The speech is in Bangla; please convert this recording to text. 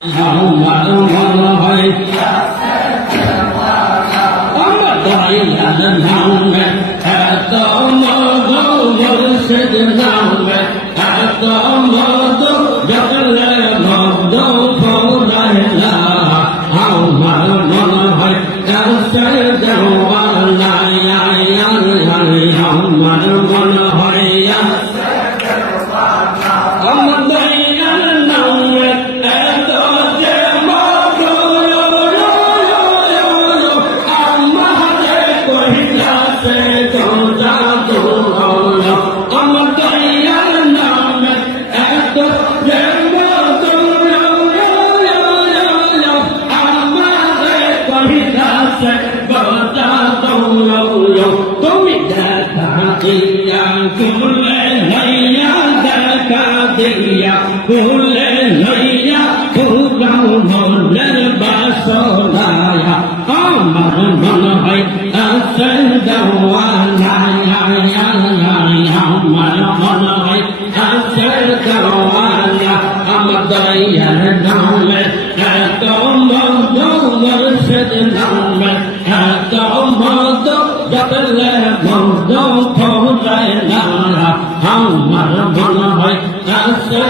আমার মনে হয় আমার দয়াল নামে এত মধু মুর্শিদ নামে এত মধু জগলে মধু ফোরায় না আমার মনে হয় কাছে দেওয়ানা আমার মনে হয় আমার দয়াল নামে এত যে মধু আমারে কহিলাছে তোরা দোল আমার দয়াল নামে এত যে মধু আমারে কহিলাছে তোরা দোল তুমি দেখা দিয়া কুলে নইয়া দেখা দিয়া কুলে নইয়া পুরাও মনের বাসনায়া আমার মনে হয় আছে দেওয়ানা আমার মনে হয় আছে দেওয়ানা আমার দয়াল নামে এত মধু মুর্শিদ নামে এত মধু জগলে মধু ফোরায় না আমার মনে হয় আছে